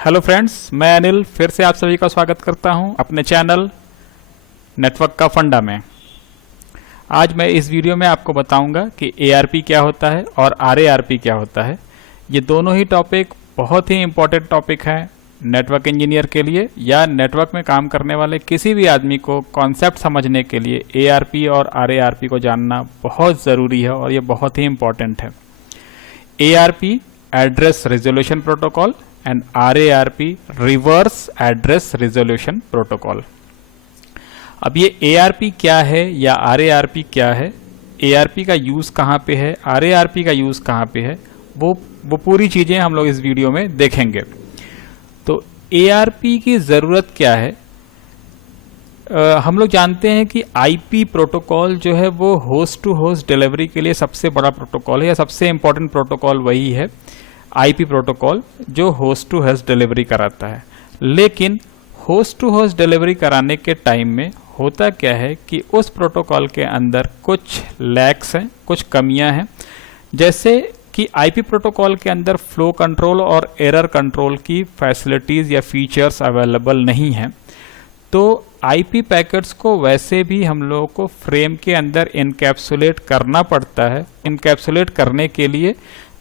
Hello friends, मैं अनिल फिर से आप सभी का स्वागत करता हूं अपने चैनल नेटवर्क का फंडा में। आज मैं इस वीडियो में आपको बताऊंगा कि ARP क्या होता है और RARP क्या होता है। ये दोनों ही टॉपिक बहुत ही इम्पोर्टेंट टॉपिक हैं नेटवर्क इंजीनियर के लिए या नेटवर्क में काम करने वाले किसी भी आदमी को कॉन्सेप्ट समझने के लिए ARP और RARP को जानना बहुत ज़रूरी है और ये बहुत ही इम्पोर्टेंट है। ARP address resolution protocol and RARP reverse address resolution protocol. अब ये ARP क्या है या RARP क्या है, ARP का यूज़ कहाँ पे है, RARP का यूज़ कहाँ पे है, वो पूरी चीज़ें हम लोग इस वीडियो में देखेंगे। तो ARP की ज़रूरत क्या है? हम लोग जानते हैं कि IP प्रोटोकॉल जो है वो होस्ट टू होस्ट डिलीवरी के लिए सबसे बड़ा प्रोटोकॉल है या सबसे इम्पोर्टेंट प्रोटोकॉल वही है, IP प्रोटोकॉल जो होस्ट टू होस्ट डिलीवरी कराता है। लेकिन होस्ट टू होस्ट डिलीवरी कराने के टाइम में होता क्या है कि उस प्रोटोकॉल के अंदर कुछ लैक्स हैं, कुछ कमियां हैं। जैसे कि IP प्रोटोकॉल के अंदर फ्लो कंट्रोल और एरर कंट्रोल की फैसिलिटीज़ या फीचर्स अवेलेबल नहीं हैं। तो IP पैकेट्स को वैसे भी हम लोगों को फ्रेम के अंदर इनकैप्सुलेट करना पड़ता है। इनकैप्सुलेट करने के लिए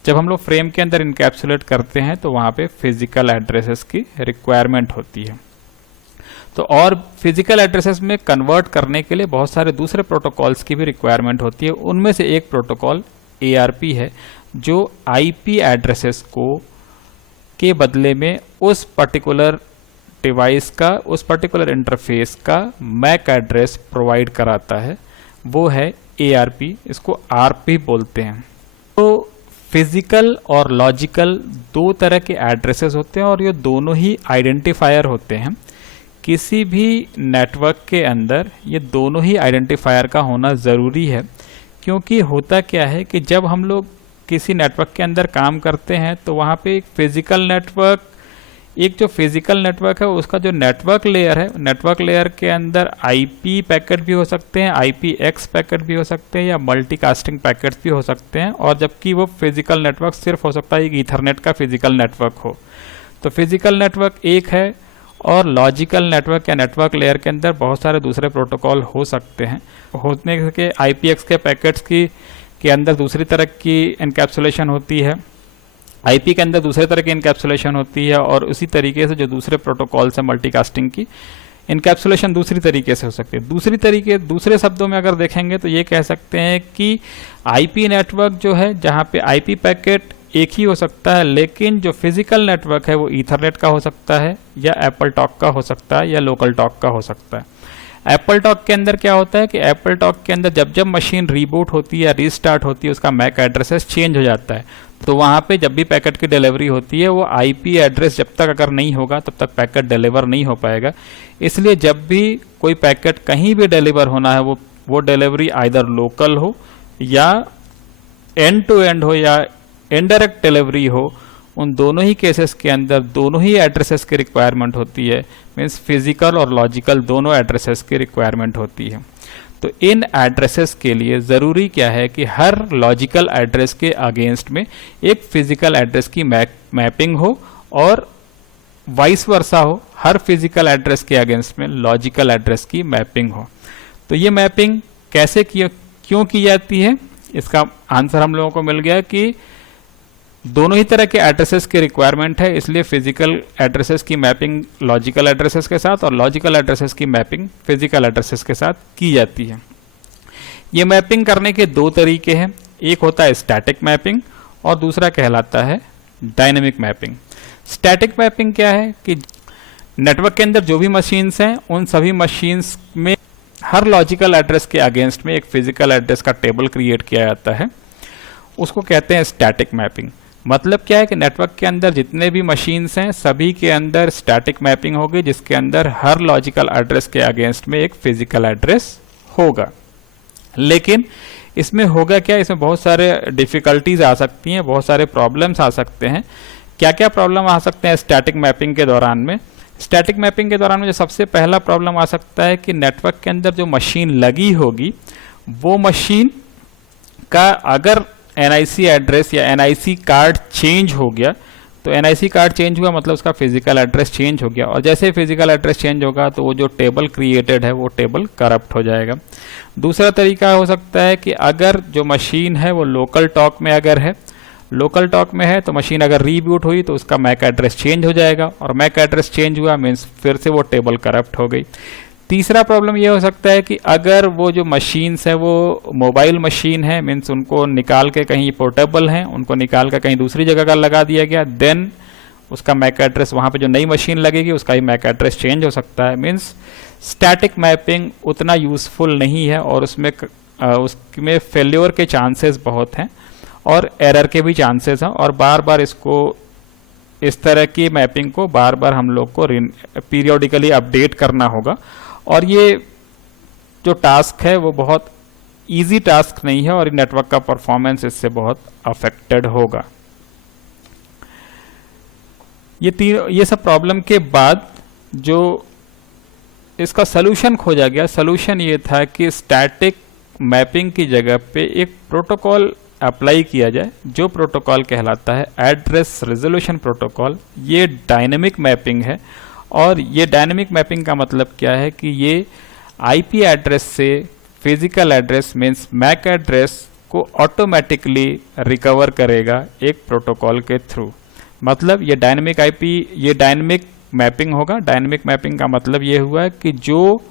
जब हम लोग फ्रेम के अंदर इनकैप्सुलेट करते हैं तो वहाँ पे फिजिकल एड्रेसेस की रिक्वायरमेंट होती है। तो और फिजिकल एड्रेसेस में कन्वर्ट करने के लिए बहुत सारे दूसरे प्रोटोकॉल्स की भी रिक्वायरमेंट होती है। उनमें से एक प्रोटोकॉल ARP है जो IP एड्रेसेस को के बदले में उस पर्टिकुलर डिवाइस का, उस पर्टिकुलर इंटरफेस का मैक एड्रेस प्रोवाइड कराता है। वो है ARP, इसको ARP बोलते हैं। तो फिजिकल और लॉजिकल दो तरह के एड्रेसेस होते हैं और ये दोनों ही आइडेंटिफायर होते हैं। किसी भी नेटवर्क के अंदर ये दोनों ही आइडेंटिफायर का होना ज़रूरी है, क्योंकि होता क्या है कि जब हम लोग किसी नेटवर्क के अंदर काम करते हैं तो वहाँ पे एक जो फिजिकल नेटवर्क है उसका जो नेटवर्क लेयर है, नेटवर्क लेयर के अंदर IP पैकेट भी हो सकते हैं, IPX पैकेट भी हो सकते हैं या मल्टीकास्टिंग पैकेट्स भी हो सकते हैं। और जबकि वो फिजिकल नेटवर्क सिर्फ हो सकता है एक ईथरनेट का फिजिकल नेटवर्क हो। तो फिजिकल नेटवर्क एक है और लॉजिकल नेटवर्क या नेटवर्क लेयर के अंदर बहुत सारे दूसरे प्रोटोकॉल हो सकते हैं। होने के IPX के पैकेट्स के अंदर दूसरी तरह की इनकैप्सुलेशन होती है, IP के अंदर दूसरे तरह की इनकैप्सुलेशन होती है और उसी तरीके से जो दूसरे प्रोटोकॉल से मल्टीकास्टिंग की इनकैप्सुलेशन दूसरी तरीके से हो सकती है। दूसरे शब्दों में अगर देखेंगे तो ये कह सकते हैं कि IP नेटवर्क जो है जहाँ पे IP पैकेट एक ही हो सकता है, लेकिन जो फिजिकल नेटवर्क है वो ईथरनेट का हो सकता है या एप्पल टॉक का हो सकता है या लोकल टॉक का हो सकता है। एप्पल टॉक के अंदर क्या होता है कि एप्पल टॉक के अंदर जब मशीन रीबूट होती है या रीस्टार्ट होती है उसका मैक एड्रेसेस चेंज हो जाता है। तो वहाँ पे जब भी पैकेट की डिलीवरी होती है वो IP एड्रेस जब तक अगर नहीं होगा तब तक पैकेट डिलीवर नहीं हो पाएगा। इसलिए जब भी कोई पैकेट कहीं भी डिलीवर होना है वो डिलीवरी आइदर लोकल हो या एंड टू एंड हो या इनडायरेक्ट डिलीवरी हो, उन दोनों ही केसेस के अंदर दोनों ही एड्रेसेस की रिक्वायरमेंट होती है। मीन्स फिजिकल और लॉजिकल दोनों एड्रेसेस की रिक्वायरमेंट होती है। तो इन एड्रेसेस के लिए ज़रूरी क्या है कि हर लॉजिकल एड्रेस के अगेंस्ट में एक फिजिकल एड्रेस की मैपिंग हो और वाइस वर्सा हो, हर फिजिकल एड्रेस के अगेंस्ट में लॉजिकल एड्रेस की मैपिंग हो। तो ये मैपिंग कैसे क्यों की जाती है, इसका आंसर हम लोगों को मिल गया कि दोनों ही तरह के एड्रेसेस की रिक्वायरमेंट है, इसलिए फिजिकल एड्रेसेस की मैपिंग लॉजिकल एड्रेसेस के साथ और लॉजिकल एड्रेसेस की मैपिंग फिजिकल एड्रेसेस के साथ की जाती है। ये मैपिंग करने के दो तरीके हैं, एक होता है स्टैटिक मैपिंग और दूसरा कहलाता है डायनेमिक मैपिंग। स्टैटिक मैपिंग क्या है कि नेटवर्क के अंदर जो भी मशीन्स हैं उन सभी मशीन्स में हर लॉजिकल एड्रेस के अगेंस्ट में एक फिजिकल एड्रेस का टेबल क्रिएट किया जाता है, उसको कहते हैं स्टैटिक मैपिंग। मतलब क्या है कि नेटवर्क के अंदर जितने भी मशीन्स हैं सभी के अंदर स्टैटिक मैपिंग होगी, जिसके अंदर हर लॉजिकल एड्रेस के अगेंस्ट में एक फिजिकल एड्रेस होगा। लेकिन इसमें होगा क्या, इसमें बहुत सारे डिफिकल्टीज आ सकती हैं, बहुत सारे प्रॉब्लम्स आ सकते हैं। क्या क्या प्रॉब्लम आ सकते हैं स्टैटिक मैपिंग के दौरान में? स्टैटिक मैपिंग के दौरान में जो सबसे पहला प्रॉब्लम आ सकता है कि नेटवर्क के अंदर जो मशीन लगी होगी वो मशीन का अगर NIC एड्रेस या NIC कार्ड चेंज हो गया तो एनआईसी कार्ड चेंज हुआ मतलब उसका फिजिकल एड्रेस चेंज हो गया, और जैसे फिजिकल एड्रेस चेंज होगा तो वो जो टेबल क्रिएटेड है वो टेबल करप्ट हो जाएगा। दूसरा तरीका हो सकता है कि अगर जो मशीन है वो लोकल टॉक में अगर है, लोकल टॉक में है तो मशीन अगर रीबूट हुई तो उसका मैक एड्रेस चेंज हो जाएगा, और मैक एड्रेस चेंज हुआ मीन्स फिर से वो टेबल करप्ट हो गई। तीसरा प्रॉब्लम ये हो सकता है कि अगर वो जो मशीन्स है वो मोबाइल मशीन है, मीन्स उनको निकाल के कहीं पोर्टेबल हैं, उनको निकाल के कहीं दूसरी जगह का लगा दिया गया, देन उसका मैक एड्रेस वहाँ पे जो नई मशीन लगेगी उसका ही मैक एड्रेस चेंज हो सकता है। मीन्स स्टैटिक मैपिंग उतना यूज़फुल नहीं है और उसमें फेल्योर के चांसेस बहुत हैं और एरर के भी चांसेस हैं, और बार बार इसको इस तरह की मैपिंग को बार बार हम लोग को पीरियोडिकली अपडेट करना होगा, और ये जो टास्क है वो बहुत इजी टास्क नहीं है और नेटवर्क का परफॉर्मेंस इससे बहुत अफेक्टेड होगा। ये सब प्रॉब्लम के बाद जो इसका सोल्यूशन खोजा गया, सोल्यूशन ये था कि स्टैटिक मैपिंग की जगह पे एक प्रोटोकॉल अप्लाई किया जाए, जो प्रोटोकॉल कहलाता है एड्रेस रेजोल्यूशन प्रोटोकॉल। ये डायनेमिक मैपिंग है, और ये डायनेमिक मैपिंग का मतलब क्या है कि ये आईपी एड्रेस से physical address means MAC address को ऑटोमेटिकली रिकवर करेगा एक प्रोटोकॉल के थ्रू। मतलब ये डायनेमिक मैपिंग होगा। डायनेमिक मैपिंग का मतलब ये हुआ कि जो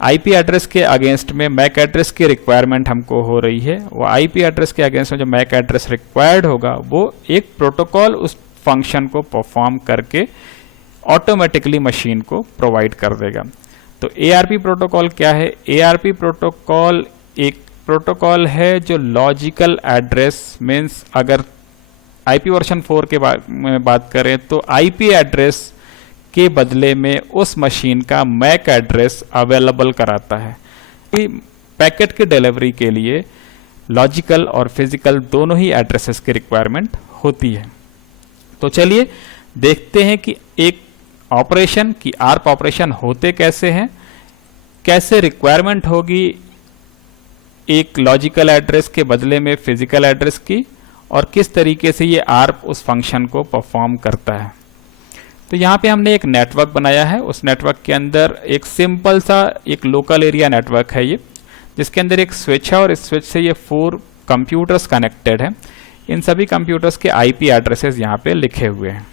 आईपी एड्रेस के अगेंस्ट में मैक एड्रेस की रिक्वायरमेंट हमको हो रही है, वो आईपी एड्रेस के अगेंस्ट में जो मैक एड्रेस रिक्वायर्ड होगा वो एक प्रोटोकॉल उस फंक्शन को परफॉर्म करके ऑटोमेटिकली मशीन को प्रोवाइड कर देगा। तो एआरपी प्रोटोकॉल क्या है? एआरपी प्रोटोकॉल एक प्रोटोकॉल है जो लॉजिकल एड्रेस मीन्स अगर आईपी वर्जन 4 के में बात करें तो आईपी एड्रेस के बदले में उस मशीन का मैक एड्रेस अवेलेबल कराता है। पैकेट की डिलीवरी के लिए लॉजिकल और फिजिकल दोनों ही एड्रेसेस की रिक्वायरमेंट होती है। तो चलिए देखते हैं कि एक ऑपरेशन की आर्प ऑपरेशन होते कैसे हैं, कैसे रिक्वायरमेंट होगी एक लॉजिकल एड्रेस के बदले में फिजिकल एड्रेस की, और किस तरीके से ये आर्प उस फंक्शन को परफॉर्म करता है। तो यहाँ पे हमने एक नेटवर्क बनाया है। उस नेटवर्क के अंदर एक सिंपल सा एक लोकल एरिया नेटवर्क है ये, जिसके अंदर एक स्विच है और इस स्विच से ये 4 कंप्यूटर्स कनेक्टेड है। इन सभी कंप्यूटर्स के आईपी एड्रेसेस यहाँ पे लिखे हुए हैं।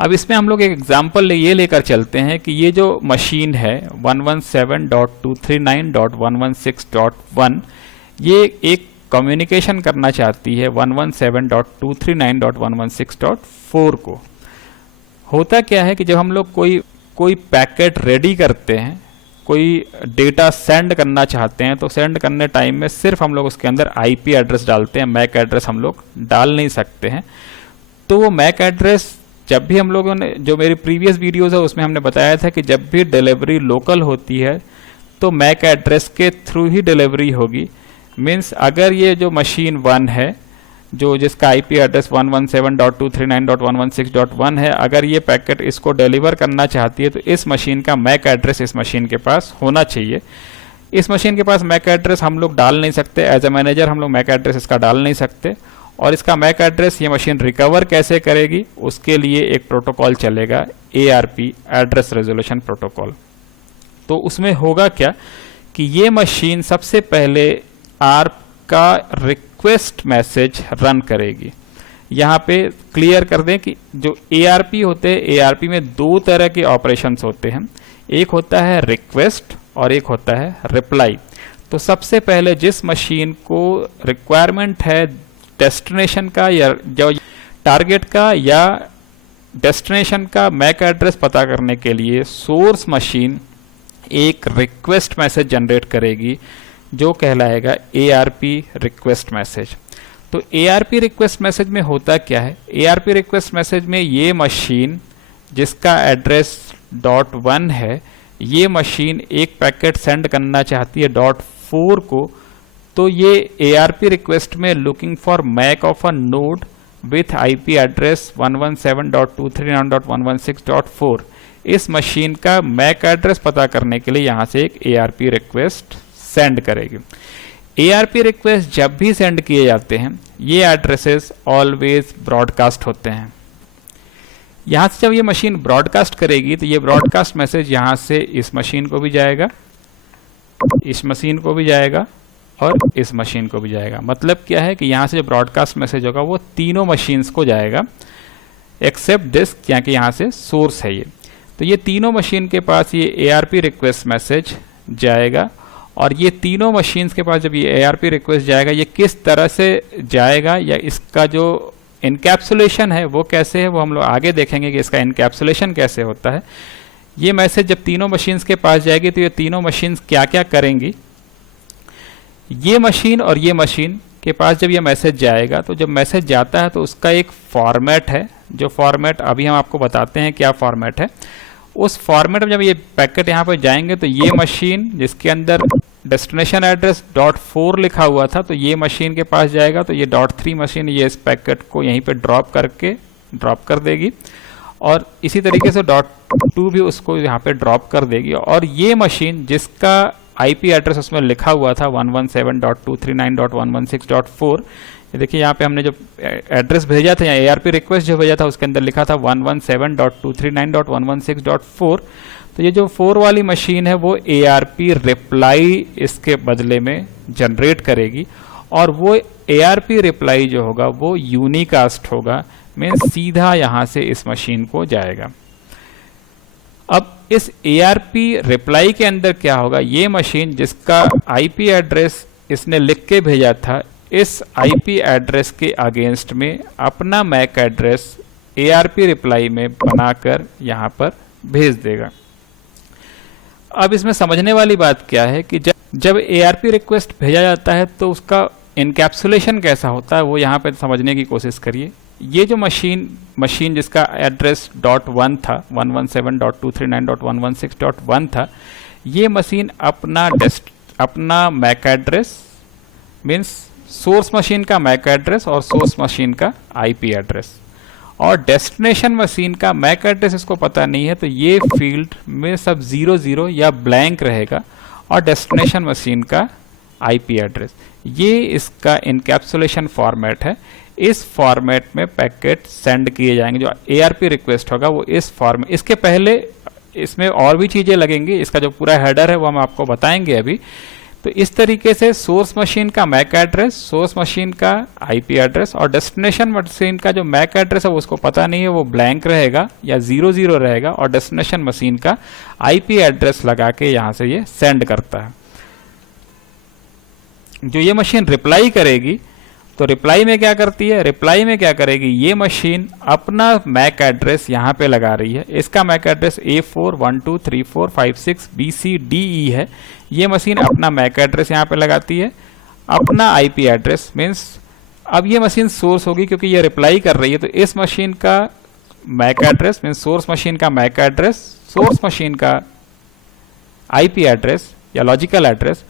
अब इसमें हम लोग एक एग्जांपल ये लेकर चलते हैं कि ये जो मशीन है 117.239.116.1 ये एक कम्युनिकेशन करना चाहती है 117.239.116.4 को। होता क्या है कि जब हम लोग कोई पैकेट रेडी करते हैं, कोई डेटा सेंड करना चाहते हैं, तो सेंड करने टाइम में सिर्फ हम लोग उसके अंदर आईपी एड्रेस डालते हैं, मैक एड्रेस हम लोग डाल नहीं सकते हैं। तो वो मैक एड्रेस जब भी हम लोगों ने, जो मेरी प्रीवियस वीडियोस है उसमें हमने बताया था कि जब भी डिलीवरी लोकल होती है तो मैक एड्रेस के थ्रू ही डिलीवरी होगी। मीन्स अगर ये जो मशीन 1 है जो जिसका आईपी एड्रेस 117.239.116.1 है, अगर ये पैकेट इसको डिलीवर करना चाहती है तो इस मशीन का मैक एड्रेस इस मशीन के पास होना चाहिए। इस मशीन के पास मैक एड्रेस हम लोग डाल नहीं सकते, एज ए मैनेजर हम लोग मैक एड्रेस इसका डाल नहीं सकते। और इसका मैक एड्रेस ये मशीन रिकवर कैसे करेगी, उसके लिए एक प्रोटोकॉल चलेगा एआरपी एड्रेस रेजोल्यूशन प्रोटोकॉल। तो उसमें होगा क्या कि ये मशीन सबसे पहले आर्प का रिक्वेस्ट मैसेज रन करेगी। यहाँ पे क्लियर कर दें कि जो एआरपी होते हैं, एआरपी में 2 तरह के ऑपरेशंस होते हैं, एक होता है रिक्वेस्ट और एक होता है रिप्लाई। तो सबसे पहले जिस मशीन को रिक्वायरमेंट है डेस्टिनेशन का या जो टारगेट का या डेस्टिनेशन का मैक एड्रेस पता करने के लिए सोर्स मशीन एक रिक्वेस्ट मैसेज जनरेट करेगी जो कहलाएगा एआरपी रिक्वेस्ट मैसेज। तो एआरपी रिक्वेस्ट मैसेज में होता क्या है? एआरपी रिक्वेस्ट मैसेज में ये मशीन जिसका एड्रेस .1 है, ये मशीन एक पैकेट सेंड करना चाहती है .4 को, तो ये एआरपी रिक्वेस्ट में looking for MAC of a node with IP address 117.239.116.4 इस मशीन का मैक एड्रेस पता करने के लिए यहाँ से एक एआरपी रिक्वेस्ट सेंड करेगी। ARP रिक्वेस्ट जब भी सेंड किए जाते हैं ये एड्रेसेस ऑलवेज ब्रॉडकास्ट होते हैं। यहाँ से जब ये मशीन ब्रॉडकास्ट करेगी तो ये ब्रॉडकास्ट मैसेज यहाँ से इस मशीन को भी जाएगा, इस मशीन को भी जाएगा और इस मशीन को भी जाएगा। मतलब क्या है कि यहाँ से जो ब्रॉडकास्ट मैसेज होगा वो तीनों मशीन्स को जाएगा एक्सेप्ट डिस्क, क्योंकि यहाँ से सोर्स है ये। तो ये तीनों मशीन के पास ये ARP रिक्वेस्ट मैसेज जाएगा और ये तीनों मशीन्स के पास जब ये ARP रिक्वेस्ट जाएगा ये किस तरह से जाएगा या इसका जो इनकैप्सुलेशन है वो कैसे है वो हम लोग आगे देखेंगे कि इसका इनकैप्सुलेशन कैसे होता है। ये मैसेज जब तीनों मशीन्स के पास जाएगी तो ये तीनों मशीन्स क्या क्या करेंगी। ये मशीन और ये मशीन के पास जब ये मैसेज जाएगा तो जब मैसेज जाता है तो उसका एक फॉर्मेट है, जो फॉर्मेट अभी हम आपको बताते हैं क्या फॉर्मेट है। उस फॉर्मेट में जब ये पैकेट यहाँ पर जाएंगे तो ये मशीन जिसके अंदर डेस्टिनेशन एड्रेस .4 लिखा हुआ था तो ये मशीन के पास जाएगा, तो ये .3 मशीन ये इस पैकेट को यहीं पे ड्रॉप कर देगी और इसी तरीके से .2 भी उसको यहाँ पे ड्रॉप कर देगी। और ये मशीन जिसका IP एड्रेस उसमें लिखा हुआ था 117.239.116.4, ये देखिए यहाँ पे हमने जो एड्रेस भेजा था या ARP रिक्वेस्ट जो भेजा था उसके अंदर लिखा था 117.239.116.4। तो ये जो 4 वाली मशीन है वो ARP रिप्लाई इसके बदले में जनरेट करेगी और वो ARP रिप्लाई जो होगा वो यूनिकास्ट होगा, मीन्स सीधा यहाँ से इस मशीन को जाएगा। अब इस ARP रिप्लाई के अंदर क्या होगा, ये मशीन जिसका IP एड्रेस इसने लिख के भेजा था इस IP एड्रेस के अगेंस्ट में अपना MAC एड्रेस ARP रिप्लाई में बनाकर यहाँ पर भेज देगा। अब इसमें समझने वाली बात क्या है कि जब ARP रिक्वेस्ट भेजा जाता है तो उसका इनकैप्सुलेशन कैसा होता है वो यहाँ पर समझने की कोशिश करिए। ये जो मशीन जिसका एड्रेस .1 था 117.239.116.1 था, ये मशीन अपना MAC address means source machine का MAC एड्रेस और सोर्स मशीन का IP एड्रेस और डेस्टिनेशन मशीन का MAC एड्रेस इसको पता नहीं है तो ये फील्ड में सब 00 या ब्लैंक रहेगा और डेस्टिनेशन मशीन का IP एड्रेस, ये इसका इनकैप्सुलेशन फॉर्मेट है। इस फॉर्मेट में पैकेट सेंड किए जाएंगे। जो ARP रिक्वेस्ट होगा वो इस फॉर्मेट, इसके पहले इसमें और भी चीज़ें लगेंगी, इसका जो पूरा हेडर है वो हम आपको बताएंगे अभी। तो इस तरीके से सोर्स मशीन का MAC एड्रेस, सोर्स मशीन का IP एड्रेस और डेस्टिनेशन मशीन का जो MAC एड्रेस है वो उसको पता नहीं है, वो ब्लैंक रहेगा या 00 रहेगा और डेस्टिनेशन मशीन का IP एड्रेस लगा के यहाँ से ये सेंड करता है। जो ये मशीन रिप्लाई करेगी तो रिप्लाई में क्या करती है, रिप्लाई में क्या करेगी, ये मशीन अपना MAC एड्रेस यहाँ पे लगा रही है। इसका MAC एड्रेस A4123456BCDE है। ये मशीन अपना MAC एड्रेस यहाँ पे लगाती है, अपना IP एड्रेस मीन्स अब ये मशीन सोर्स होगी क्योंकि ये रिप्लाई कर रही है तो इस मशीन का MAC address means source machine का MAC एड्रेस, सोर्स मशीन का IP एड्रेस या लॉजिकल एड्रेस,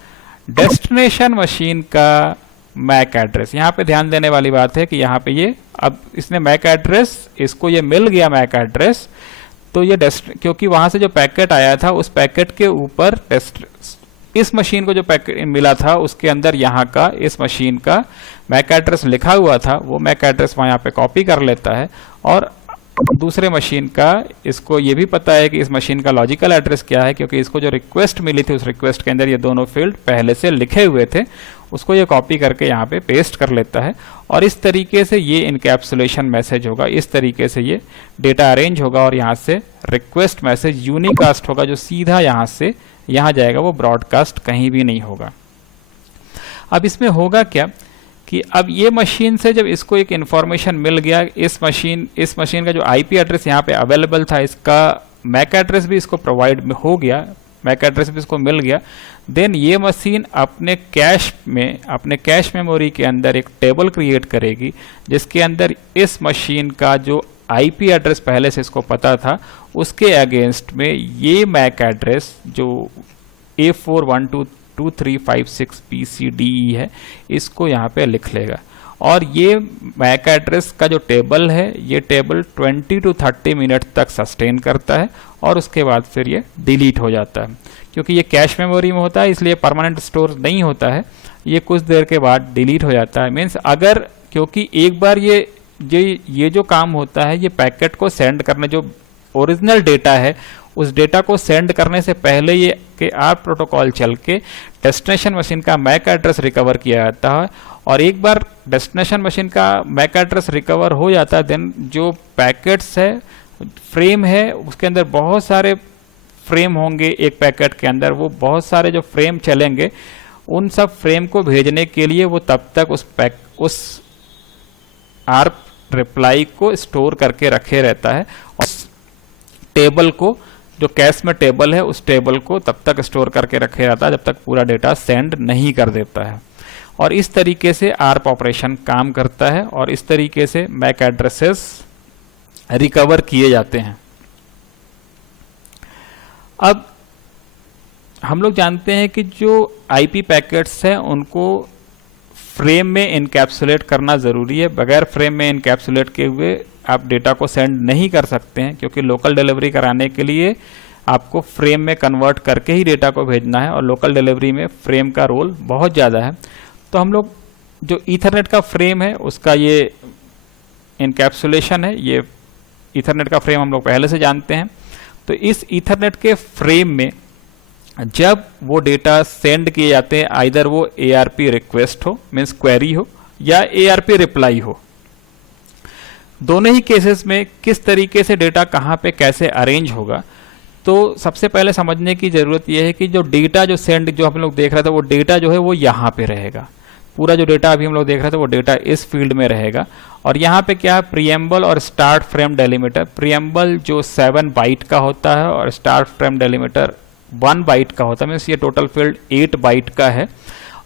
डेस्टिनेशन मशीन का MAC एड्रेस। यहाँ पे ध्यान देने वाली बात है कि यहाँ पे ये अब इसने MAC एड्रेस, इसको ये मिल गया MAC एड्रेस तो ये क्योंकि वहां से जो पैकेट आया था उस पैकेट के ऊपर इस मशीन को जो पैकेट मिला था उसके अंदर यहाँ का इस मशीन का MAC एड्रेस लिखा हुआ था, वो MAC एड्रेस वहाँ यहाँ पे कॉपी कर लेता है और दूसरे मशीन का इसको ये भी पता है कि इस मशीन का लॉजिकल एड्रेस क्या है क्योंकि इसको जो रिक्वेस्ट मिली थी उस रिक्वेस्ट के अंदर ये दोनों फील्ड पहले से लिखे हुए थे, उसको ये कॉपी करके यहाँ पे पेस्ट कर लेता है और इस तरीके से ये इनकैप्सुलेशन मैसेज होगा। इस तरीके से ये डेटा अरेंज होगा और यहाँ से रिक्वेस्ट मैसेज यूनिकास्ट होगा जो सीधा यहाँ से यहाँ जाएगा, वो ब्रॉडकास्ट कहीं भी नहीं होगा। अब इसमें होगा क्या कि अब ये मशीन से जब इसको एक इंफॉर्मेशन मिल गया, इस मशीन का जो IP एड्रेस यहाँ पे अवेलेबल था, इसका MAC एड्रेस भी इसको प्रोवाइड हो गया, MAC एड्रेस भी इसको मिल गया, देन ये मशीन अपने कैश मेमोरी के अंदर एक टेबल क्रिएट करेगी जिसके अंदर इस मशीन का जो IP एड्रेस पहले से इसको पता था उसके अगेंस्ट में ये MAC एड्रेस जो A4122356BCDE है इसको यहाँ पे लिख लेगा और ये मैक एड्रेस का जो टेबल है, ये टेबल 20 to 30 मिनट तक सस्टेन करता है और उसके बाद फिर ये डिलीट हो जाता है। क्योंकि ये कैश मेमोरी में होता है इसलिए परमानेंट स्टोर नहीं होता है, ये कुछ देर के बाद डिलीट हो जाता है। मीन्स अगर, क्योंकि एक बार ये जो काम होता है, ये पैकेट को सेंड करने, जो ओरिजिनल डेटा है उस डेटा को सेंड करने से पहले ये कि आर्प प्रोटोकॉल चल के डेस्टिनेशन मशीन का मैक एड्रेस रिकवर किया जाता है, और एक बार डेस्टिनेशन मशीन का मैक एड्रेस रिकवर हो जाता है, देन जो पैकेट्स है, फ्रेम है, उसके अंदर बहुत सारे फ्रेम होंगे एक पैकेट के अंदर, वो बहुत सारे जो फ्रेम चलेंगे, उन सब फ्रेम को भेजने के लिए वो तब तक उस आर्प रिप्लाई को स्टोर करके रखे रहता है, और टेबल को, जो कैश में टेबल है, उस टेबल को तब तक स्टोर करके रखे रहता है जब तक पूरा डेटा सेंड नहीं कर देता है। और इस तरीके से आर्प ऑपरेशन काम करता है और इस तरीके से मैक एड्रेसेस रिकवर किए जाते हैं। अब हम लोग जानते हैं कि जो आईपी पैकेट्स हैं उनको फ्रेम में इनकैप्सुलेट करना ज़रूरी है। बगैर फ्रेम में इनकैप्सुलेट किए हुए आप डेटा को सेंड नहीं कर सकते हैं, क्योंकि लोकल डिलीवरी कराने के लिए आपको फ्रेम में कन्वर्ट करके ही डेटा को भेजना है, और लोकल डिलीवरी में फ्रेम का रोल बहुत ज़्यादा है। तो हम लोग जो ईथरनेट का फ्रेम है उसका ये इनकैप्सुलेशन है, ये ईथरनेट का फ्रेम हम लोग पहले से जानते हैं। तो इस ईथरनेट के फ्रेम में जब वो डेटा सेंड किए जाते हैं, आइदर वो ARP रिक्वेस्ट हो, मीन्स क्वेरी हो, या ARP रिप्लाई हो, दोनों ही केसेस में किस तरीके से डेटा कहाँ पे कैसे अरेंज होगा। तो सबसे पहले समझने की ज़रूरत यह है कि जो डेटा जो सेंड, जो हम लोग देख रहे थे, वो डेटा जो है वो यहाँ पे रहेगा। पूरा जो डेटा अभी हम लोग देख रहे थे वो डेटा इस फील्ड में रहेगा, और यहाँ पे क्या है, प्रीएम्बल और स्टार्ट फ्रेम डेलीमीटर। प्रीएम्बल जो 7 बाइट का होता है और स्टार्ट फ्रेम डेलीमीटर 1 बाइट का होता है, मीन्स ये टोटल फील्ड 8 बाइट का है।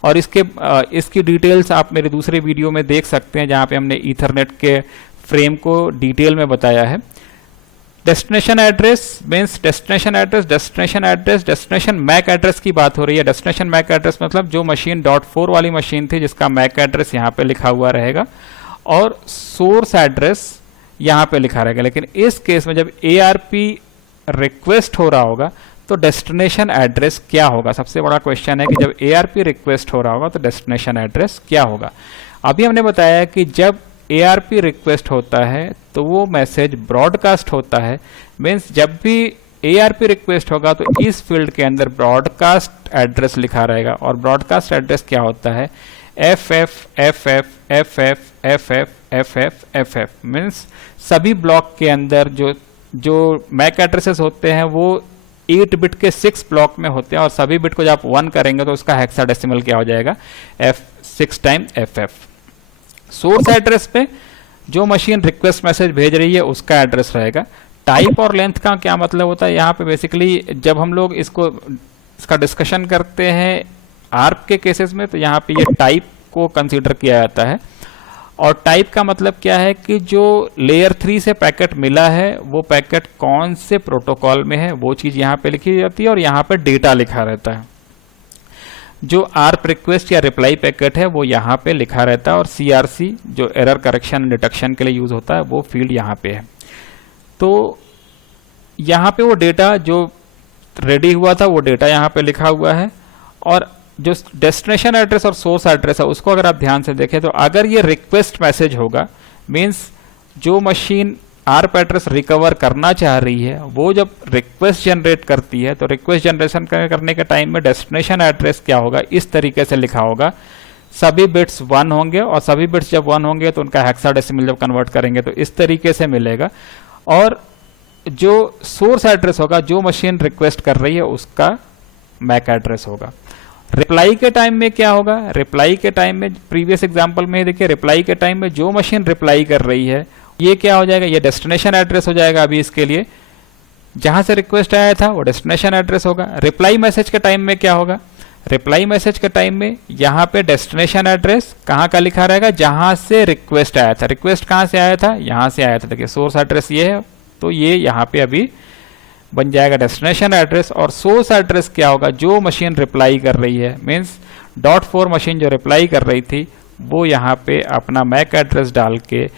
और इसकी डिटेल्स आप मेरे दूसरे वीडियो में देख सकते हैं, जहाँ पे हमने ईथरनेट के फ्रेम को डिटेल में बताया है। Destination address means destination address, destination MAC address की बात हो रही है। डेस्टिनेशन मैक एड्रेस मतलब जो मशीन .4 वाली मशीन थी जिसका मैक एड्रेस यहाँ पे लिखा हुआ रहेगा, और सोर्स एड्रेस यहाँ पे लिखा रहेगा। लेकिन इस केस में जब ARP रिक्वेस्ट हो रहा होगा तो डेस्टिनेशन एड्रेस क्या होगा, सबसे बड़ा क्वेश्चन है कि जब ARP रिक्वेस्ट हो रहा होगा तो डेस्टिनेशन एड्रेस क्या होगा। अभी हमने बताया कि जब ARP रिक्वेस्ट होता है तो वो मैसेज ब्रॉडकास्ट होता है, मीन्स जब भी ARP रिक्वेस्ट होगा तो इस फील्ड के अंदर ब्रॉडकास्ट एड्रेस लिखा रहेगा, और ब्रॉडकास्ट एड्रेस क्या होता है, FF मीन्स सभी ब्लॉक के अंदर जो मैक एड्रेसेस होते हैं वो 8 बिट के 6 ब्लॉक में होते हैं, और सभी बिट को जब आप 1 करेंगे तो उसका हेक्साडेसिमल क्या हो जाएगा, F6 time FF। Source address पे जो मशीन रिक्वेस्ट मैसेज भेज रही है उसका एड्रेस रहेगा। टाइप और लेंथ का क्या मतलब होता है, यहाँ पे बेसिकली जब हम लोग इसका डिस्कशन करते हैं आर्प के केसेस में, तो यहाँ पे ये टाइप को कंसीडर किया जाता है। और टाइप का मतलब क्या है कि जो लेयर 3 से पैकेट मिला है वो पैकेट कौन से प्रोटोकॉल में है वो चीज़ यहाँ पे लिखी जाती है, और यहाँ पे डेटा लिखा रहता है। जो आर्प रिक्वेस्ट या रिप्लाई पैकेट है वो यहाँ पे लिखा रहता है, और CRC जो एरर करेक्शन डिटेक्शन के लिए यूज होता है वो फील्ड यहाँ पे है। तो यहाँ पे वो डेटा जो रेडी हुआ था वो डेटा यहाँ पे लिखा हुआ है, और जो डेस्टिनेशन एड्रेस और सोर्स एड्रेस है उसको अगर आप ध्यान से देखें तो अगर ये रिक्वेस्ट मैसेज होगा, मीन्स जो मशीन आर्प एड्रेस रिकवर करना चाह रही है वो जब रिक्वेस्ट जनरेट करती है तो रिक्वेस्ट जनरेशन करने के टाइम में डेस्टिनेशन एड्रेस क्या होगा, इस तरीके से लिखा होगा, सभी बिट्स 1 होंगे, और सभी बिट्स जब 1 होंगे तो उनका हेक्साडेसिमल जब कन्वर्ट करेंगे तो इस तरीके से मिलेगा। और जो सोर्स एड्रेस होगा, जो मशीन रिक्वेस्ट कर रही है उसका मैक एड्रेस होगा। रिप्लाई के टाइम में क्या होगा, रिप्लाई के टाइम में प्रीवियस एग्जांपल में देखिए, रिप्लाई के टाइम में जो मशीन रिप्लाई कर रही है ये क्या हो जाएगा, ये डेस्टिनेशन एड्रेस हो जाएगा। अभी इसके लिए जहां से रिक्वेस्ट आया था वो डेस्टिनेशन एड्रेस होगा। रिप्लाई मैसेज के टाइम में क्या होगा, रिप्लाई मैसेज के टाइम में यहाँ पे डेस्टिनेशन एड्रेस कहाँ का लिखा रहेगा, जहां से रिक्वेस्ट आया था। रिक्वेस्ट कहाँ से आया था, यहाँ से आया था। देखिए सोर्स एड्रेस ये है, तो ये यहाँ पे अभी बन जाएगा डेस्टिनेशन एड्रेस। और सोर्स एड्रेस क्या होगा, जो मशीन रिप्लाई कर रही है, मीन्स .4 मशीन जो रिप्लाई कर रही थी वो यहाँ पे अपना मैक एड्रेस डाल के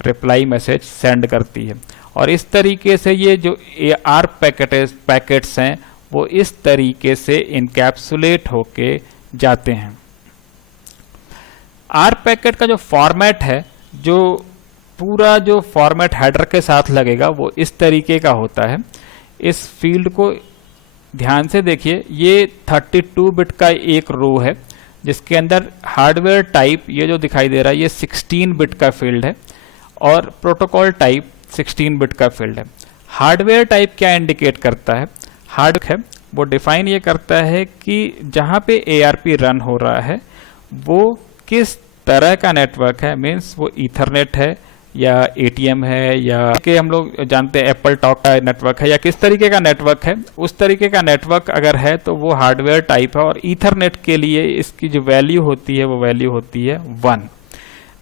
रिप्लाई मैसेज सेंड करती है। और इस तरीके से ये जो AR पैकेट्स हैं वो इस तरीके से इनकैप्सुलेट होके जाते हैं। R पैकेट का जो फॉर्मेट है, जो पूरा जो फॉर्मेट हेडर के साथ लगेगा वो इस तरीके का होता है। इस फील्ड को ध्यान से देखिए, ये 32 बिट का एक रो है जिसके अंदर हार्डवेयर टाइप ये जो दिखाई दे रहा है ये 16 बिट का फील्ड है और प्रोटोकॉल टाइप 16 बिट का फील्ड है। हार्डवेयर टाइप क्या इंडिकेट करता है? हार्ड है वो डिफाइन ये करता है कि जहाँ पे ARP रन हो रहा है वो किस तरह का नेटवर्क है, मीन्स वो ईथरनेट है या ATM है या कि हम लोग जानते हैं एप्पल टॉक का नेटवर्क है या किस तरीके का नेटवर्क है। उस तरीके का नेटवर्क अगर है तो वो हार्डवेयर टाइप है। और ईथरनेट के लिए इसकी जो वैल्यू होती है वो वैल्यू होती है 1।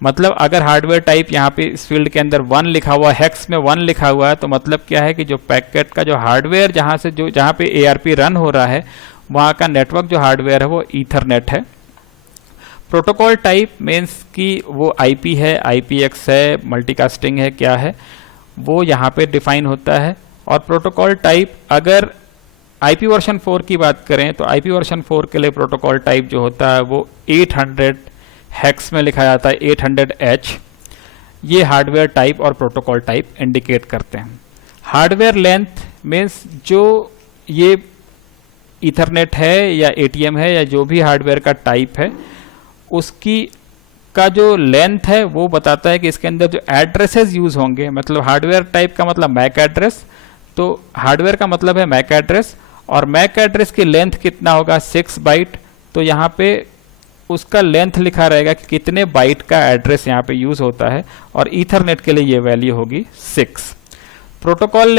मतलब अगर हार्डवेयर टाइप यहाँ पे इस फील्ड के अंदर 1 लिखा हुआ, हेक्स में 1 लिखा हुआ है, तो मतलब क्या है कि जो पैकेट का जो हार्डवेयर जहाँ पे ARP रन हो रहा है वहाँ का नेटवर्क जो हार्डवेयर है वो ईथरनेट है। प्रोटोकॉल टाइप मीन्स कि वो IP है, IPX है, मल्टीकास्टिंग है, क्या है वो यहाँ पे डिफाइन होता है। और प्रोटोकॉल टाइप अगर IP वर्जन 4 की बात करें तो IP वर्जन 4 के लिए प्रोटोकॉल टाइप जो होता है वो 800 हेक्स में लिखा जाता है, 800H। ये हार्डवेयर टाइप और प्रोटोकॉल टाइप इंडिकेट करते हैं। हार्डवेयर लेंथ मीन्स जो ये ईथरनेट है या ATM है या जो भी हार्डवेयर का टाइप है उसकी का जो लेंथ है वो बताता है कि इसके अंदर जो एड्रेसेस यूज होंगे, मतलब हार्डवेयर टाइप का मतलब मैक एड्रेस, तो हार्डवेयर का मतलब है मैक एड्रेस और मैक एड्रेस की लेंथ कितना होगा 6 बाइट। तो यहाँ पे उसका लेंथ लिखा रहेगा कि कितने बाइट का एड्रेस यहाँ पे यूज होता है और ईथरनेट के लिए ये वैल्यू होगी 6। प्रोटोकॉल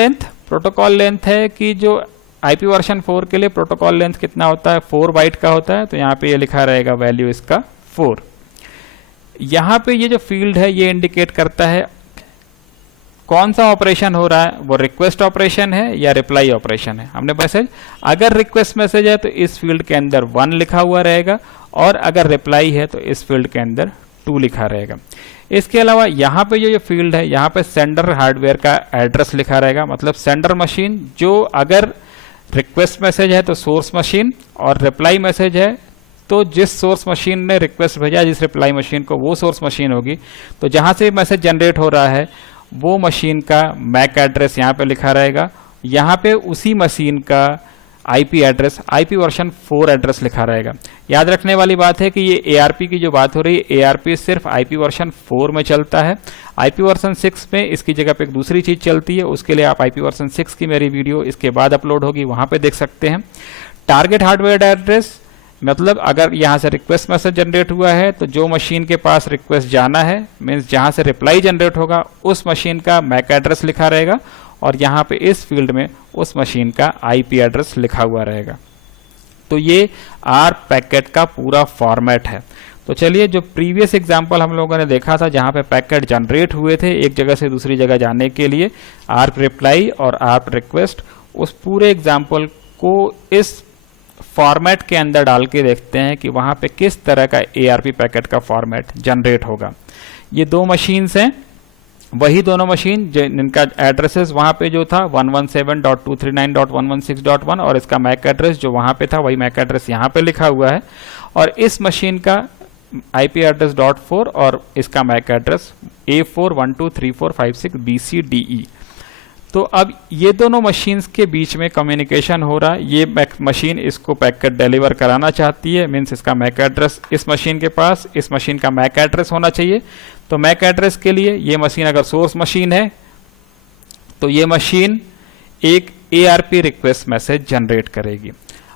लेंथ है कि जो IP वर्जन 4 के लिए प्रोटोकॉल लेंथ कितना होता है 4 बाइट का होता है, तो यहाँ पे ये लिखा रहेगा वैल्यू इसका 4। यहाँ पे ये जो फील्ड है ये इंडिकेट करता है कौन सा ऑपरेशन हो रहा है, वो रिक्वेस्ट ऑपरेशन है या रिप्लाई ऑपरेशन है। हमने मैसेज, अगर रिक्वेस्ट मैसेज है तो इस फील्ड के अंदर 1 लिखा हुआ रहेगा और अगर रिप्लाई है तो इस फील्ड के अंदर 2 लिखा रहेगा। इसके अलावा यहाँ पे जो ये फील्ड है यहाँ पे सेंडर हार्डवेयर का एड्रेस लिखा रहेगा, मतलब सेंडर मशीन, जो अगर रिक्वेस्ट मैसेज है तो सोर्स मशीन और रिप्लाई मैसेज है तो जिस सोर्स मशीन ने रिक्वेस्ट भेजा जिस रिप्लाई मशीन को वो सोर्स मशीन होगी। तो जहाँ से मैसेज जनरेट हो रहा है वो मशीन का मैक एड्रेस यहाँ पे लिखा रहेगा, यहाँ पे उसी मशीन का IP address, IP version 4 address लिखा रहेगा। याद रखने वाली बात है कि ये ARP की जो बात हो रही है ARP सिर्फ IP वर्जन 4 में चलता है। IP वर्जन 6 में इसकी जगह पे एक दूसरी चीज चलती है, उसके लिए आप IP वर्जन 6 की मेरी वीडियो इसके बाद अपलोड होगी, वहां पे देख सकते हैं। टारगेट हार्डवेयर एड्रेस मतलब अगर यहाँ से रिक्वेस्ट मैसेज जनरेट हुआ है तो जो मशीन के पास रिक्वेस्ट जाना है मीन्स जहाँ से रिप्लाई जनरेट होगा उस मशीन का मैक एड्रेस लिखा रहेगा और यहाँ पे इस फील्ड में उस मशीन का IP एड्रेस लिखा हुआ रहेगा। तो ये R पैकेट का पूरा फॉर्मेट है। तो चलिए, जो प्रीवियस एग्जांपल हम लोगों ने देखा था जहाँ पे पैकेट जनरेट हुए थे एक जगह से दूसरी जगह जाने के लिए, ARP रिप्लाई और ARP रिक्वेस्ट, उस पूरे एग्जांपल को इस फॉर्मेट के अंदर डाल के देखते हैं कि वहाँ पे किस तरह का ARP पैकेट का फॉर्मेट जनरेट होगा। ये 2 मशीन्स हैं, वही दोनों मशीन जिनका एड्रेसेस वहाँ पे जो था 117.239.116.1 और इसका मैक एड्रेस जो वहाँ पे था वही मैक एड्रेस यहाँ पे लिखा हुआ है और इस मशीन का IP एड्रेस .4 और इसका मैक एड्रेस A4123456 BCDE। तो अब ये दोनों मशीन्स के बीच में कम्युनिकेशन हो रहा है। ये मशीन इसको पैकेट डिलीवर कराना चाहती है, मीन्स इसका मैक एड्रेस इस मशीन के पास, इस मशीन का मैक एड्रेस होना चाहिए। तो मैक एड्रेस के लिए ये मशीन अगर सोर्स मशीन है तो ये मशीन एक ARP रिक्वेस्ट मैसेज जनरेट करेगी।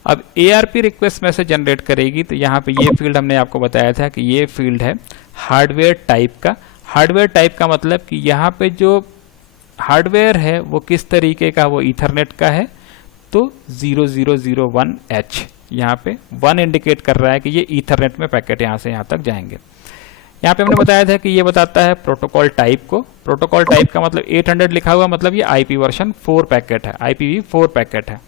अब ARP रिक्वेस्ट मैसेज जनरेट करेगी तो यहाँ पे ये फील्ड हमने आपको बताया था कि ये फील्ड है हार्डवेयर टाइप का। हार्डवेयर टाइप का मतलब कि यहाँ पे जो हार्डवेयर है वो किस तरीके का, वो ईथरनेट का है, तो 0001H यहाँ पे 1 इंडिकेट कर रहा है कि ये ईथरनेट में पैकेट यहाँ से यहाँ तक जाएंगे। यहाँ पे हमने बताया था कि ये बताता है प्रोटोकॉल टाइप को। प्रोटोकॉल टाइप का मतलब 800 लिखा हुआ मतलब ये IP वर्जन 4 पैकेट है, IPv4 पैकेट है।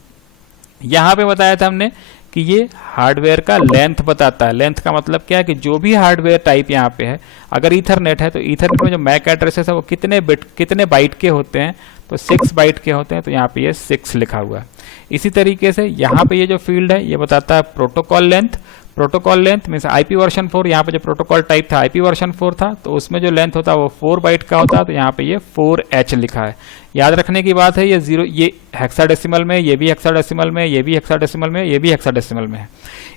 यहाँ पे बताया था हमने कि ये हार्डवेयर का लेंथ बताता है। लेंथ का मतलब क्या है कि जो भी हार्डवेयर टाइप यहाँ पे है, अगर ईथरनेट है तो ईथरनेट में जो मैक एड्रेसेस है वो कितने बाइट के होते हैं, तो 6 बाइट के होते हैं, तो यहाँ पे ये 6 लिखा हुआ है। इसी तरीके से यहाँ पे ये जो फील्ड है ये बताता है protocol length. Protocol length means IP version 4, यहाँ पे जो प्रोटोकॉल टाइप था आईपी वर्जन 4 था, तो उसमें जो लेंथ होता है वो 4 बाइट का होता है, तो यहाँ पे ये 4H लिखा है। याद रखने की बात है ये 0, ये हेक्साडेसिमल में, ये भी हेक्साडेसिमल में, ये भी हेक्साडेसिमल में, ये भी हेक्साडेसिमल में है।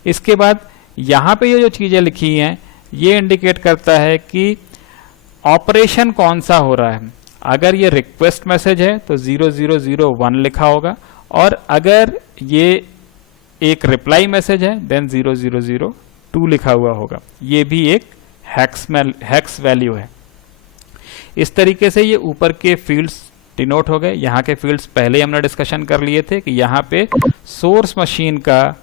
इसके बाद यहाँ पे ये जो चीजें लिखी हैं ये इंडिकेट करता है कि ऑपरेशन कौन सा हो रहा है। अगर ये रिक्वेस्ट मैसेज है तो 0001 लिखा होगा, और अगर ये एक रिप्लाई मैसेज है देन 0002 लिखा हुआ होगा। ये भी एक हेक्स वैल्यू है। इस तरीके से ये ऊपर के फील्ड्स डिनोट हो गए। यहाँ के फील्ड्स पहले हमने डिस्कशन कर लिए थे कि यहाँ पे सोर्स मशीन का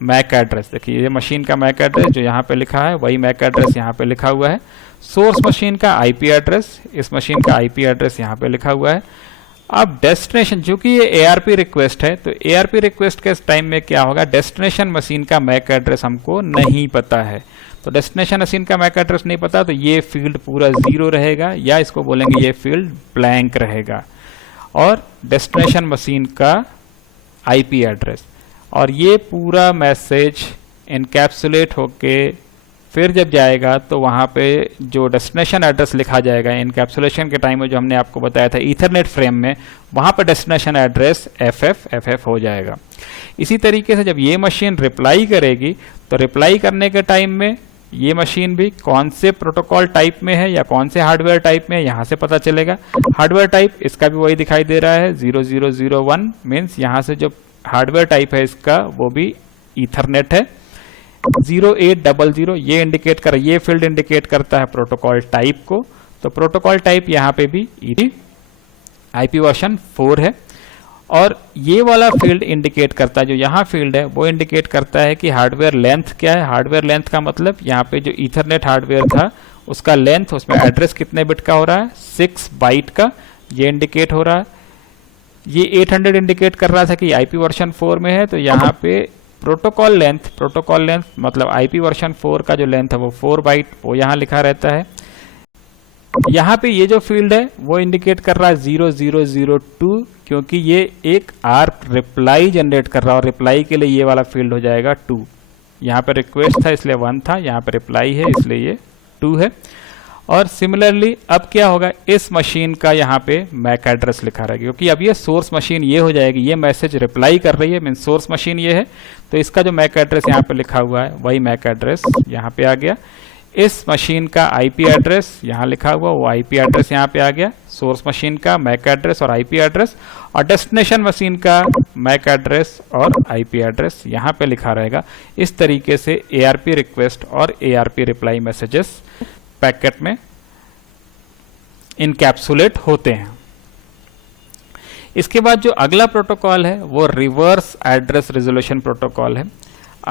मैक एड्रेस, देखिए ये मशीन का मैक एड्रेस जो यहाँ पे लिखा है वही मैक एड्रेस यहाँ पे लिखा हुआ है। सोर्स मशीन का आईपी एड्रेस, इस मशीन का आईपी एड्रेस यहाँ पे लिखा हुआ है। अब डेस्टिनेशन, चूंकि ये एआरपी रिक्वेस्ट है तो एआरपी रिक्वेस्ट के टाइम में क्या होगा, डेस्टिनेशन मशीन का मैक एड्रेस हमको नहीं पता है, तो डेस्टिनेशन मशीन का मैक एड्रेस नहीं पता तो ये फील्ड पूरा 0 रहेगा, या इसको बोलेंगे ये फील्ड ब्लैंक रहेगा। और डेस्टिनेशन मशीन का आईपी एड्रेस, और ये पूरा मैसेज इनकैप्सुलेट होके फिर जब जाएगा तो वहाँ पे जो डेस्टिनेशन एड्रेस लिखा जाएगा इनकैप्सुलेशन के टाइम में, जो हमने आपको बताया था ईथरनेट फ्रेम में, वहाँ पे डेस्टिनेशन एड्रेस FF हो जाएगा। इसी तरीके से जब ये मशीन रिप्लाई करेगी तो रिप्लाई करने के टाइम में ये मशीन भी कौन से प्रोटोकॉल टाइप में है या कौन से हार्डवेयर टाइप में है यहाँ से पता चलेगा। हार्डवेयर टाइप इसका भी वही दिखाई दे रहा है 0001, मीन्स यहाँ से जो हार्डवेयर टाइप है इसका वो भी ईथरनेट है। 0800 ये इंडिकेट कर, ये फील्ड इंडिकेट करता है प्रोटोकॉल टाइप को, तो प्रोटोकॉल टाइप यहाँ पे भी आईपी वर्जन 4 है। और ये वाला फील्ड इंडिकेट करता है, जो यहाँ फील्ड है वो इंडिकेट करता है कि हार्डवेयर लेंथ क्या है। हार्डवेयर लेंथ का मतलब यहाँ पे जो ईथरनेट हार्डवेयर था उसका लेंथ, उसमें एड्रेस कितने बिट का हो रहा है, 6 बाइट का, ये इंडिकेट हो रहा है। ये 800 इंडिकेट कर रहा था कि आईपी वर्जन 4 में है, तो यहाँ पे प्रोटोकॉल लेंथ मतलब आईपी वर्जन 4 का जो लेंथ है वो 4 बाइट, वो यहाँ लिखा रहता है। यहाँ पे ये जो फील्ड है वो इंडिकेट कर रहा है 0002, क्योंकि ये एक आर्क रिप्लाई जनरेट कर रहा है, और रिप्लाई के लिए ये वाला फील्ड हो जाएगा 2। यहाँ पे रिक्वेस्ट था इसलिए 1 था, यहाँ पे रिप्लाई है इसलिए ये 2 है। और सिमिलरली अब क्या होगा, इस मशीन का यहाँ पे मैक एड्रेस लिखा रहेगा, क्योंकि अब ये सोर्स मशीन ये हो जाएगी, ये मैसेज रिप्लाई कर रही है, मीन सोर्स मशीन ये है, तो इसका जो मैक एड्रेस यहाँ पे लिखा हुआ है वही मैक एड्रेस यहाँ पे आ गया। इस मशीन का आईपी एड्रेस यहाँ लिखा हुआ, वो आईपी एड्रेस यहाँ पे आ गया, सोर्स मशीन का मैक एड्रेस और आईपी एड्रेस, और डेस्टिनेशन मशीन का मैक एड्रेस और आईपी एड्रेस यहाँ पे लिखा रहेगा। इस तरीके से एआरपी रिक्वेस्ट और एआरपी रिप्लाई मैसेजेस पैकेट में इनकैप्सुलेट होते हैं। इसके बाद जो अगला प्रोटोकॉल है वो रिवर्स एड्रेस रिजोल्यूशन प्रोटोकॉल है।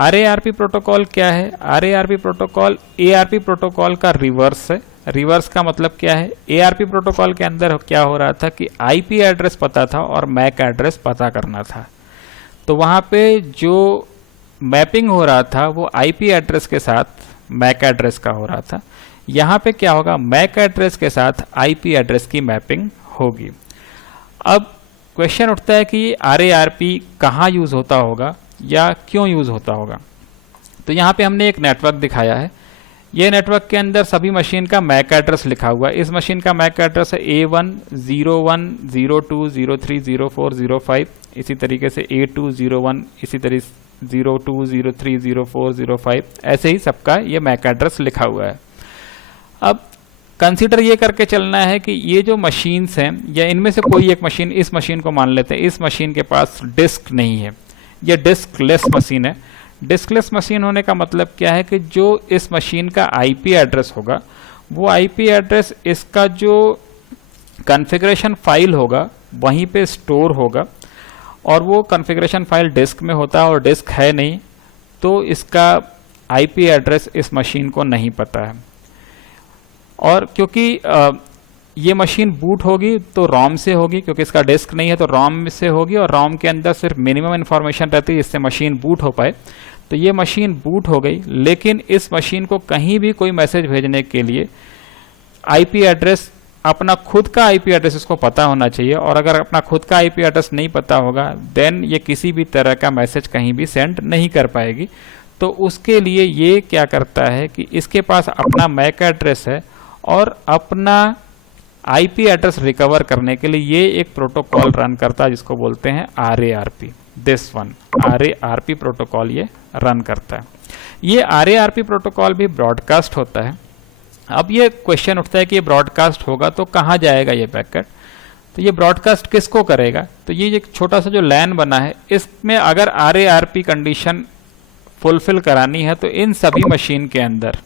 RARP प्रोटोकॉल क्या है? RARP प्रोटोकॉल ARP प्रोटोकॉल का रिवर्स है। रिवर्स का मतलब क्या है? ARP प्रोटोकॉल के अंदर क्या हो रहा था कि IP एड्रेस पता था और मैक एड्रेस पता करना था, तो वहाँ पे जो मैपिंग हो रहा था वो IP एड्रेस के साथ मैक एड्रेस का हो रहा था। यहाँ पे क्या होगा, मैक एड्रेस के साथ IP एड्रेस की मैपिंग होगी। अब क्वेश्चन उठता है कि RARP कहाँ यूज होता होगा या क्यों यूज होता होगा। तो यहाँ पे हमने एक नेटवर्क दिखाया है, ये नेटवर्क के अंदर सभी मशीन का मैक एड्रेस लिखा हुआ है। इस मशीन का मैक एड्रेस है A1 01 02 03 04 05, इसी तरीके से A2 01, इसी तरीके 02 03 04 05, ऐसे ही सबका ये मैक एड्रेस लिखा हुआ है। अब कंसीडर ये करके चलना है कि ये जो मशीन्स हैं या इनमें से कोई एक मशीन, इस मशीन को मान लेते हैं, इस मशीन के पास डिस्क नहीं है, ये डिस्कलेस मशीन है। डिस्कलेस मशीन होने का मतलब क्या है कि जो इस मशीन का आईपी एड्रेस होगा वो आईपी एड्रेस इसका जो कॉन्फ़िगरेशन फाइल होगा वहीं पे स्टोर होगा, और वो कॉन्फ़िगरेशन फाइल डिस्क में होता है और डिस्क है नहीं, तो इसका आईपी एड्रेस इस मशीन को नहीं पता है। और क्योंकि ये मशीन बूट होगी तो रोम से होगी, क्योंकि इसका डिस्क नहीं है तो रोम से होगी, और रोम के अंदर सिर्फ मिनिमम इन्फॉर्मेशन रहती है जिससे मशीन बूट हो पाए। तो ये मशीन बूट हो गई, लेकिन इस मशीन को कहीं भी कोई मैसेज भेजने के लिए आईपी एड्रेस, अपना खुद का आईपी एड्रेस इसको पता होना चाहिए, और अगर अपना खुद का आईपी एड्रेस नहीं पता होगा देन ये किसी भी तरह का मैसेज कहीं भी सेंड नहीं कर पाएगी। तो उसके लिए ये क्या करता है कि इसके पास अपना मैक एड्रेस है, और अपना आईपी एड्रेस रिकवर करने के लिए ये एक प्रोटोकॉल रन करता है जिसको बोलते हैं RARP। This one RARP protocol ये रन करता है। ये RARP प्रोटोकॉल भी ब्रॉडकास्ट होता है। अब ये क्वेश्चन उठता है कि ये ब्रॉडकास्ट होगा तो कहाँ जाएगा ये पैकेट, तो ये ब्रॉडकास्ट किसको करेगा। तो ये एक छोटा सा जो लैन बना है, इसमें अगर RARP कंडीशन फुलफिल करानी है तो इन सभी मशीन के अंदर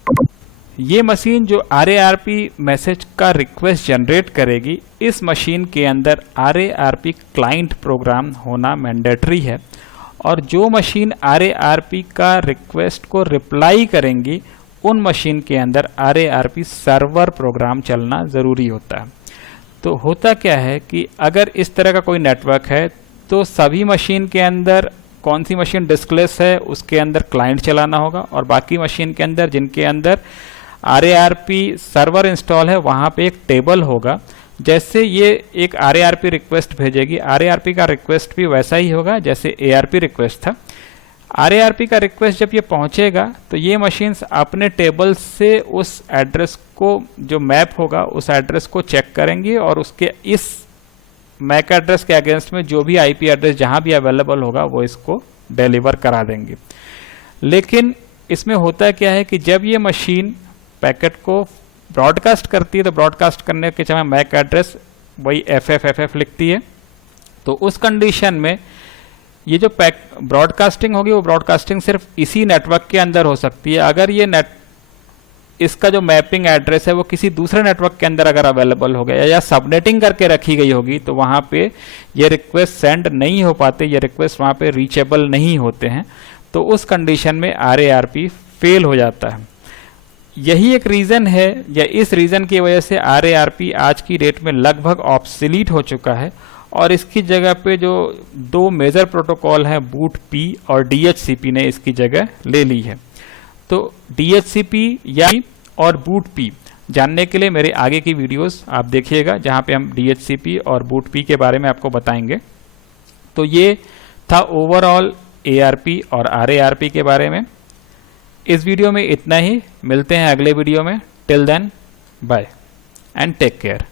ये मशीन जो RARP मैसेज का रिक्वेस्ट जनरेट करेगी, इस मशीन के अंदर RARP क्लाइंट प्रोग्राम होना मैंडेटरी है, और जो मशीन RARP का रिक्वेस्ट को रिप्लाई करेंगी उन मशीन के अंदर RARP सर्वर प्रोग्राम चलना ज़रूरी होता है। तो होता क्या है कि अगर इस तरह का कोई नेटवर्क है तो सभी मशीन के अंदर कौन सी मशीन डिस्कलेस है उसके अंदर क्लाइंट चलाना होगा, और बाकी मशीन के अंदर जिनके अंदर RARP सर्वर इंस्टॉल है वहाँ पे एक टेबल होगा। जैसे ये एक RARP रिक्वेस्ट भेजेगी, RARP का रिक्वेस्ट भी वैसा ही होगा जैसे ARP रिक्वेस्ट था। RARP का रिक्वेस्ट जब ये पहुंचेगा तो ये मशीन्स अपने टेबल से उस एड्रेस को, जो मैप होगा उस एड्रेस को चेक करेंगी, और उसके इस मैक एड्रेस के अगेंस्ट में जो भी आईपी एड्रेस जहां भी अवेलेबल होगा वो इसको डिलीवर करा देंगे। लेकिन इसमें होता क्या है कि जब ये मशीन पैकेट को ब्रॉडकास्ट करती है तो ब्रॉडकास्ट करने के समय मैक एड्रेस वही FFFF लिखती है। तो उस कंडीशन में ये जो ब्रॉडकास्टिंग होगी वो ब्रॉडकास्टिंग सिर्फ इसी नेटवर्क के अंदर हो सकती है। अगर ये इसका जो मैपिंग एड्रेस है वो किसी दूसरे नेटवर्क के अंदर अगर अवेलेबल हो गया या सबनेटिंग करके रखी गई होगी तो वहाँ पे ये रिक्वेस्ट सेंड नहीं हो पाते, ये रिक्वेस्ट वहाँ पे रीचेबल नहीं होते हैं। तो उस कंडीशन में RARP फेल हो जाता है। यही एक रीज़न है, या इस रीज़न की वजह से RARP आज की डेट में लगभग ऑब्सोलीट हो चुका है, और इसकी जगह पे जो दो मेजर प्रोटोकॉल हैं BOOTP और DHCP ने इसकी जगह ले ली है। तो DHCP या और BOOTP जानने के लिए मेरे आगे की वीडियोस आप देखिएगा, जहां पे हम DHCP और BOOTP के बारे में आपको बताएंगे। तो ये था ओवरऑल ARP और RARP के बारे में। इस वीडियो में इतना ही, मिलते हैं अगले वीडियो में। Till then bye and take care.